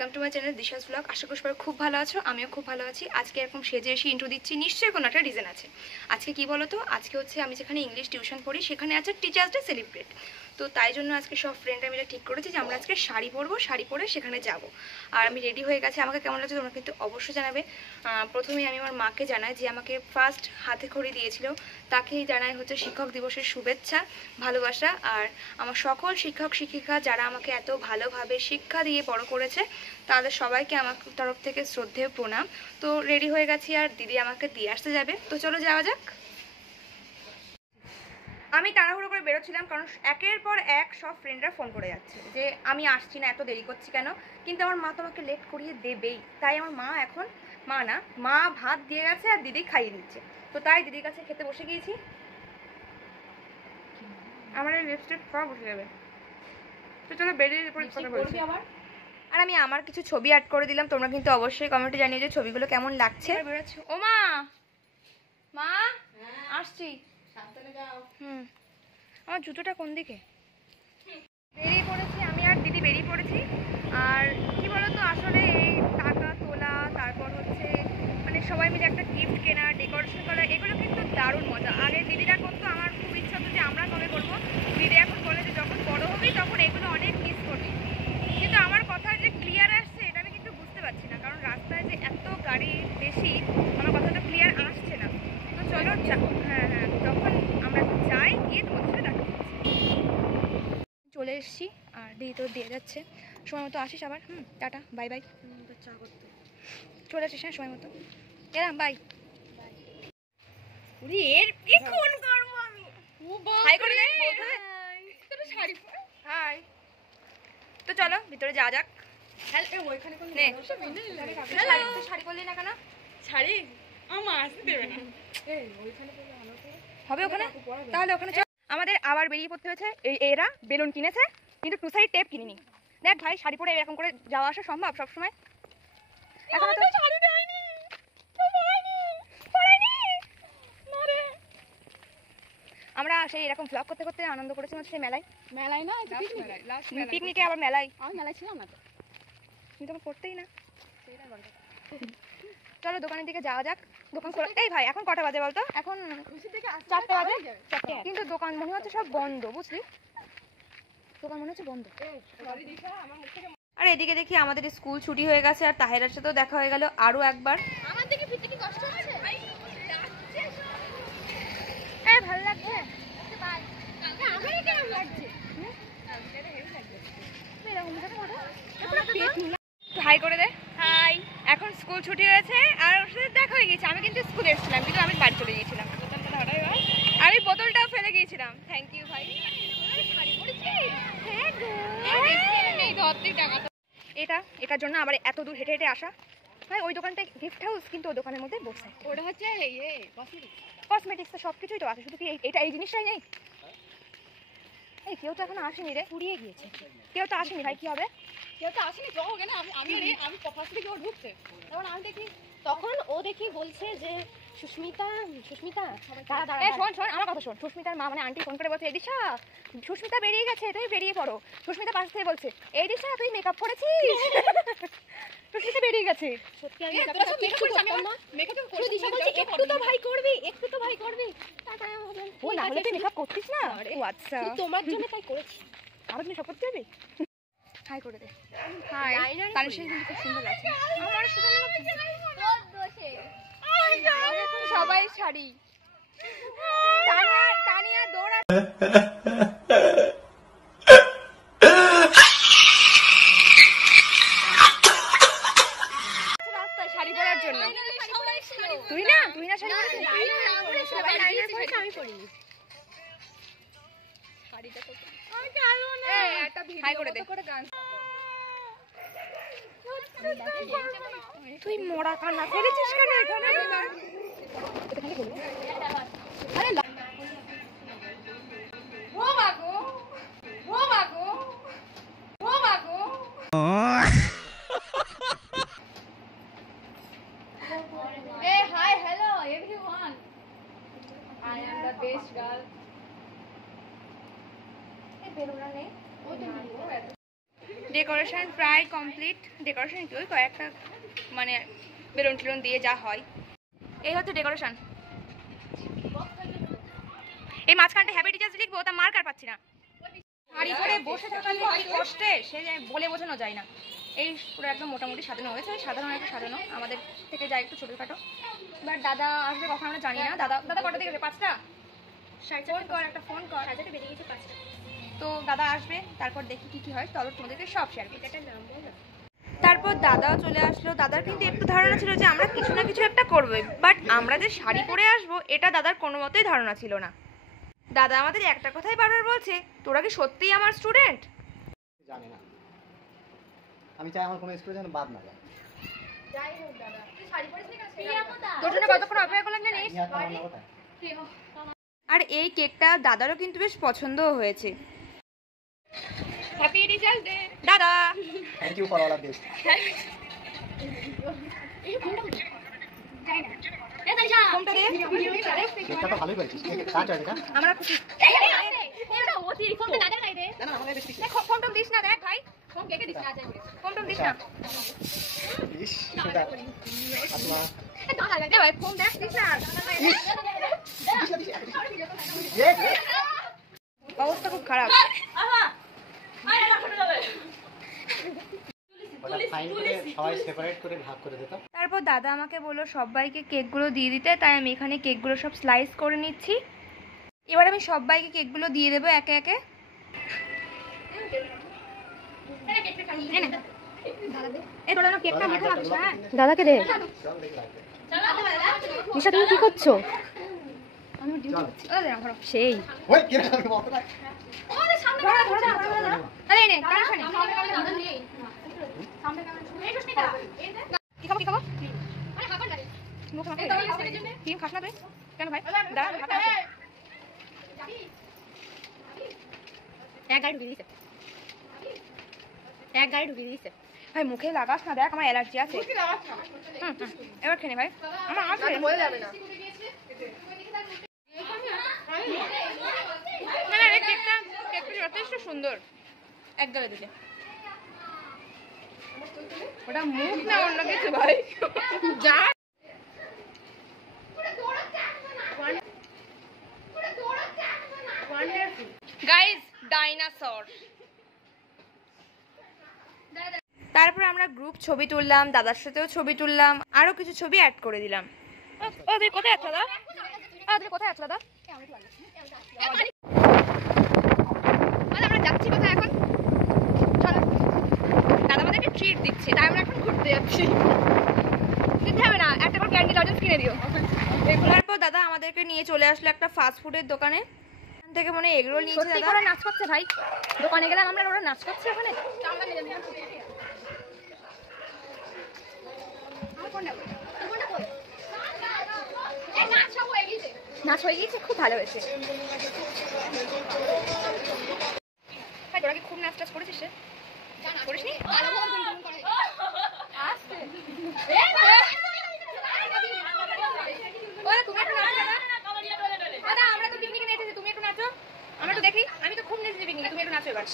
Welcome to my channel Disha's blog. আশা করি সবাই খুব ভালো আছো, আমিও খুব ভালো আছি। আজকে এরকম সেজে এসে ইন্ট্রো দিচ্ছি, নিশ্চয়ই কোনো একটা রিজন আছে। আজকে কি বলো তো, আজকে হচ্ছে আমি যেখানে ইংলিশ টিউশন পড়ি সেখানে আছে টিচার্স ডে সেলিব্রেট। তো তাই জন্য আজকে সব ফ্রেন্ডরা মিলে ঠিক করেছি যে আমরা আজকে শাড়ি পরবো, শাড়ি পরে সেখানে যাব। আর আমি রেডি হয়ে গেছি, আমাকে কেমন লাগছে তোমরা কিন্তু অবশ্যই জানাবে। প্রথমে আমি আমার মাকে জানাই যে আমাকে ফার্স্ট হাতে খড়ি দিয়েছিল, তাকেই জানাই হচ্ছে শিক্ষক দিবসের শুভেচ্ছা, ভালোবাসা। আর আমার সকল শিক্ষক শিক্ষিকা যারা আমাকে এত ভালোভাবে শিক্ষা দিয়ে বড় করেছে তাদের সবাইকে আমার তরফ থেকে শ্রদ্ধেয় প্রণাম। তো রেডি হয়ে গেছি আর দিদি আমাকে দিয়ে আসতে যাবে, তো চলো যাওয়া যাক। আমি তাড়াহুড়ো করে বেরোচ্ছিলাম কারণ একের পর এক সব ফ্রেন্ডরা ফোন করে যাচ্ছে যে আমি আসছি না, এত দেরি করছি কেন। কিন্তু আমার মা তোমাকে লেট করিয়ে দেবেই, তাই আমার মা ভাত দিয়ে গেছে আর দিদি খাইয়ে দিচ্ছে। তো তাই দিদির কাছে খেতে বসে গিয়েছি। আমার এই লিপস্টিক সব বসে যাবে, তো চলো বেরিয়ে বলছি আবার। আর আমি আমার কিছু ছবি অ্যাড করে দিলাম, তোমরা কিন্তু অবশ্যই কমেন্টে জানিয়ে যে ছবিগুলো কেমন লাগছে। ও মা, মা আসছি। আমার জুতোটা কোন দিকে? বেরিয়ে পড়েছি আমি আর দিদি, বেরিয়ে পড়েছি। আর কি বলতো, আসলে এই টাকা তোলা, তারপর হচ্ছে মানে সবাই মিলে একটা গিফট কেনা, ডেকোরেশন করা, এগুলো কিন্তু দারুণ মজা। আগে দিদিরা করতো, আমার খুব ইচ্ছা হতো যে আমরা কবে করবো। দিদি এখন বলে যে যখন বড় হবি তখন এগুলো অনেক মিস করবি। কিন্তু আমার কথা যে ক্লিয়ার আসছে এটা আমি কিন্তু বুঝতে পারছি না, কারণ রাস্তায় যে এত গাড়ি বেশি, আমার কথাটা ক্লিয়ার আসছে না। তো চলো, হ্যাঁ, যখন আমরা যাই গিয়ে তোমার সাথে দেখা চলে এসেছি। আর দিদি তো দিয়ে যাচ্ছে, সময় মতো আসিস আবার। Tata, bye bye. চা করতে চলে আসিস, হ্যাঁ সময় মতো এলাম, বাই। এখন করবো আমি, হাই করে দে, শাড়ি হাই। তো চলো ভিতরে যাওয়া যাক। শাড়ি পরলি না কেন? শাড়ি আমার আসতে দেবে না, হবে ওখানে, তাহলে ওখানে আমাদের আবার বেরিয়ে পড়তে হয়েছে। এরা বেলুন কিনেছে কিন্তু টু সাইড টেপ কিনিনি। দেখ ভাই, শাড়ি পরে এরকম করে যাওয়া আসা সম্ভব সবসময়? এখন তো শাড়ি দেয়নি, আমরা সেই এরকম ব্লগ করতে করতে আনন্দ করেছি হচ্ছে মেলায় না, পিকনিকে, আবার মেলায়। আমি মেলায় ছিলাম না তো, তুমি তখন করতেই না। চলো দোকানের দিকে যাওয়া যাক। দোকান খোলা। এই ভাই, এখন কটা বাজে বলতো? এখন 4টা বাজে, কিন্তু দোকান মনে হচ্ছে সব বন্ধ, বুঝলি? দোকান মনে হচ্ছে বন্ধ। আর এদিকে দেখি আমাদের স্কুল ছুটি হয়ে গেছে, আর তাহেরার সাথেও দেখা হয়ে গেল আরো একবার। আমার দিকে ফিরতে কি কষ্ট হচ্ছে? এই ভালো লাগছে, বাই। আমারই কেমন লাগছে? হাই করে দে। হাই। এখন স্কুল ছুটি হয়েছে আর ওর সাথে দেখা হয়ে গেছে। আমি কিন্তু স্কুলে এসেছিলাম কিন্তু আমি বাড়ি চলে গিয়েছিলাম। আমি বোতলটাও ফেলে গিয়েছিলাম। থ্যাংক ইউ ভাই। এটার জন্য আবার এত দূর হেঁটে হেঁটে আসা। ভাই ওই দোকানটা গিফট হাউস, কিন্তু ওই দোকানের মধ্যে বসে ওটা হচ্ছে কসমেটিক্স, তো সব কিছুই তো আছে, শুধু কি এই জিনিসটাই নেই? এই কেউ তো এখন আসেনি রে, ফুরিয়ে গিয়েছে। কেউ তো আসেনি ভাই, কি হবে? কেউ তো আসেনি, আমি ফার্স্ট থেকে ও ঢুকছে, তখন আমি দেখি, তখন ও দেখি বলছে যে সুস্মিতা দাঁড়া, শোন আমার কথা শোন। সুস্মিতার মা মানে আন্টি ফোন করে বলছে, এদিশা সুস্মিতা বেরিয়ে গেছে, তুমি বেরিয়ে পড়ো। সুস্মিতা পাশ থেকে বলছে, এদিশা তুই মেকআপ করেছিস? সুস্মিতা বেরিয়ে গেছে। সত্যি আমি মেকআপ করছি না, মেকআপ করছি দিশা বলছে একটু তো ভাই করবি। ও না হলে তুই মেকআপ করতিস না? ও আচ্ছা, তোমার জন্য তাই করেছি। আর তুমি সব করতে হবে। হাই করে দে। হাই। তানিশা কিন্তু খুব সুন্দর লাগছে। আমার সুন্দর লাগছে তোর দোষে। সবাই শাড়ি। তানিয়া দৌড়া। রাস্তায় শাড়ি পরার জন্য। তুই না শাড়ি পরেছিস? সবাই লাইনার পরেছে, আমি পরিনি। শাড়িটা কত হাই করে দে। তুই মোড়া কান্না ফেলেছিস কেন এখানে? Hey, hi, hello everyone. I am the best girl. Hey, বেরোনা নেই। ওই তো ডেকোরেশন প্রায় কমপ্লিট। ডেকোরেশন কি ওই কয়েকটা মানে বেলুন টেলুন দিয়ে যা হয়। এই হচ্ছে ডেকোরেশন। এই মাঝখানটা হ্যাপি টিচার্স লিখবো, তা মার্কার পাচ্ছি না। শাড়ি পরে বসে থাকা কি কষ্টে সে বলে বোঝানো যায় না। এই পুরো একদম মোটামুটি সাজানো হয়েছে, সাধারণ একটা সাজানো, আমাদের থেকে যায় একটু ছোটোখাটো। বাট দাদা আসবে কখন আমরা জানি না। দাদা কটা থেকে 5টা? ফোন কর, একটা ফোন কর। সাজাতে বেরিয়ে গেছে 5টা। তো দাদা আসবে, তারপর দেখি কি হয়, তবে তোমাদেরকে সব শেয়ার করি। তারপর দাদাও চলে আসলো। দাদার কিন্তু একটু ধারণা ছিল যে আমরা কিছু না কিছু একটা করবো, বাট আমরা যে শাড়ি পরে আসবো এটা দাদার কোনো মতেই ধারণা ছিল না। দাদা আমাদের একটা কথাই বারবার বলছে, তোরা কি সত্যিই আমার স্টুডেন্ট? জানি না, আমি চাই আমার কোনো স্টুডেন্ট যেন বাদ না যায়। যাই হোক দাদা, তুই শাড়ি পরিস নি কেন? তোর জন্য কতক্ষণ অপেক্ষা করলাম জানিস? আর এই কেকটা দাদারও কিন্তু বেশ পছন্দও হয়েছে। হ্যাপি টিচার্স ডে দাদা। Thank you for all of this. ফোনটা দে। কেকটা তো ভালোই করেছিস। কাজ হয় এটা? আমরা খুশি। এটা ওতি ফোনটা দাদা নাই দে। না না আমাদের বেশি। দেখ ফোনটা দিস না, দেখ ভাই। ফোন কেকে দিস না, ফোনটা দিস না। ইস এটা আসমা এ দাদা দে ভাই, ফোন দেখ দিস না। অবস্থা খুব খারাপ। তারপর দাদা আমাকে বললো সবাইকে কেকগুলো দিয়ে দিতে, তাই আমি এখানে কেকগুলো সব স্লাইস করে নিচ্ছি। এবার আমি সবাইকে কেকগুলো দিয়ে দেবো একে একে। দাদাকে দে। নিশা তুমি কি করছো? সেই ভাই মুখে লাগাস না, দেখ আমার অ্যালার্জি আছে। এবার খেয়ে নে ভাই, আমার কেকটা যথেষ্ট সুন্দর। এক গালে দিলে ওটা মুখ না অন্য কিছু ভাই। যা গাইস ডাইনোসর। তারপর আমরা গ্রুপ ছবি তুললাম, দাদার সাথেও ছবি তুললাম, আরো কিছু ছবি অ্যাড করে দিলাম। ও তুই কোথায় আছো দাদা? তুই কোথায় আছো দাদা? আমরা যাচ্ছি কোথায় এখন? চলো, দাদা আমাদেরকে ট্রিট দিচ্ছে, তাই আমরা এখন ঘুরতে যাচ্ছি। দিতে হবে না, একটা করে ক্যান্ডি লজেন্স কিনে দিও। তারপর দাদা আমাদেরকে নিয়ে চলে আসলো একটা ফাস্ট ফুডের দোকানে। এখান থেকে মনে এগরোল নিয়েছে দাদা। ওরা নাচ করছে ভাই, দোকানে গেলাম আমরা, ওরা নাচ করছে ওখানে। নাচ হয়ে গিয়েছে, খুব ভালো হয়েছে। তোরা কি খুব নাচ টাচ করেছিস? করিস নি? আমরা তো পিকনিকে নেচেছি, তুমি একটু নাচো। আমরা তো দেখি, আমি তো খুব নেচেছি পিকনিকে, তুমি একটু নাচো এবার।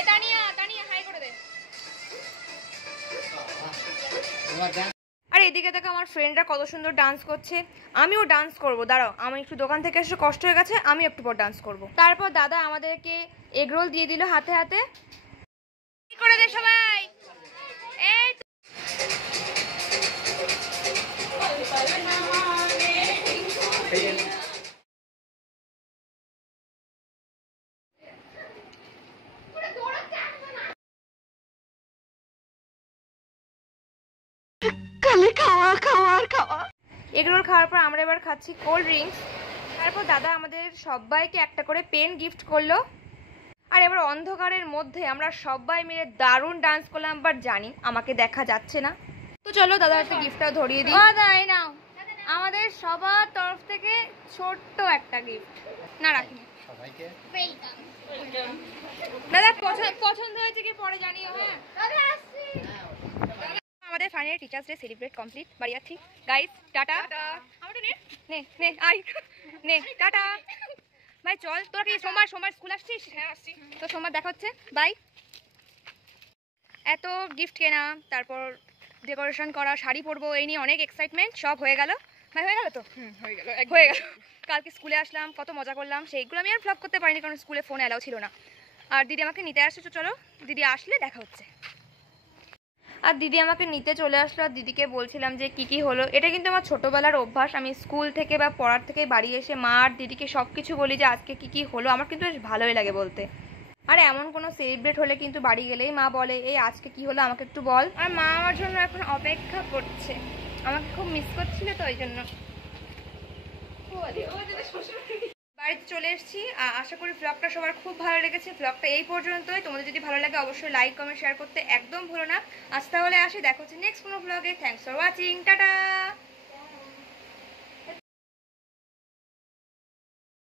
এ তানিয়া, তানিয়া হাই করে দে। আর এদিকে দেখো আমার ফ্রেন্ডরা কত সুন্দর ডান্স করছে, আমিও ডান্স করব। দাঁড়াও, আমি একটু দোকান থেকে এসে কষ্ট হয়ে গেছে, আমি একটু পর ডান্স করব। তারপর দাদা আমাদেরকে এগরোল দিয়ে দিল হাতে হাতে। কি করে দে সবাই। এই এগরোল খাওয়ার পর আমরা এবার খাচ্ছি কোল্ড ড্রিঙ্কস। তারপর দাদা আমাদের সবাইকে একটা করে পেন গিফট করলো। আর এবার অন্ধকারের মধ্যে আমরা সবাই মিলে দারুণ ডান্স করলাম, বাট জানি আমাকে দেখা যাচ্ছে না। তো চলো দাদা একটা গিফটটা ধরিয়ে দিই। দাদাই নাও, আমাদের সবার তরফ থেকে ছোট্ট একটা গিফট। না রাখি সবাইকে। দাদা পছন্দ হয়েছে কি পরে জানিও। হ্যাঁ আমাদের final teachers day celebrate complete. বাড়ি যাচ্ছি গাইস, টাটা। নে নে আই নে টাটা ভাই। চল, তোরা কি সোমবার স্কুল আসছিস? হ্যাঁ আসছি। তো সোমবার দেখা হচ্ছে, বাই। এত গিফট কেনা, তারপর ডেকোরেশন করা, শাড়ি পরবো, এই নিয়ে অনেক এক্সাইটমেন্ট, সব হয়ে গেল। ভাই হয়ে গেল তো? হয়ে গেল। কালকে স্কুলে আসলাম, কত মজা করলাম, সেইগুলো আমি আর ভ্লগ করতে পারিনি কারণ স্কুলে ফোন অ্যালাউ ছিল না। আর দিদি আমাকে নিতে আসছে, তো চলো দিদি আসলে দেখা হচ্ছে। আর দিদি আমাকে নিতে চলে আসলো, আর দিদিকে বলছিলাম যে কি হলো। এটা কিন্তু আমার ছোটোবেলার অভ্যাস, আমি স্কুল থেকে বা পড়ার থেকে বাড়ি এসে মা আর দিদিকে সব কিছু বলি যে আজকে কি হলো। আমার কিন্তু বেশ ভালোই লাগে বলতে। আর এমন কোনো সেলিব্রেট হলে কিন্তু বাড়ি গেলেই মা বলে এই আজকে কি হলো আমাকে একটু বল। আর মা আমার জন্য এখন অপেক্ষা করছে, আমাকে খুব মিস করছিল, তো ওই জন্য। বাড়িতে চলে এসেছি। আশা করি ব্লগটা সবার খুব ভালো লেগেছে। ব্লগটা এই পর্যন্তই। তোমাদের যদি ভালো লাগে অবশ্যই লাইক কমেন্ট শেয়ার করতে একদম ভুলো না। আজ তাহলে আসি, দেখা হচ্ছে নেক্সট কোনো ব্লগে। Thanks for watching, tata.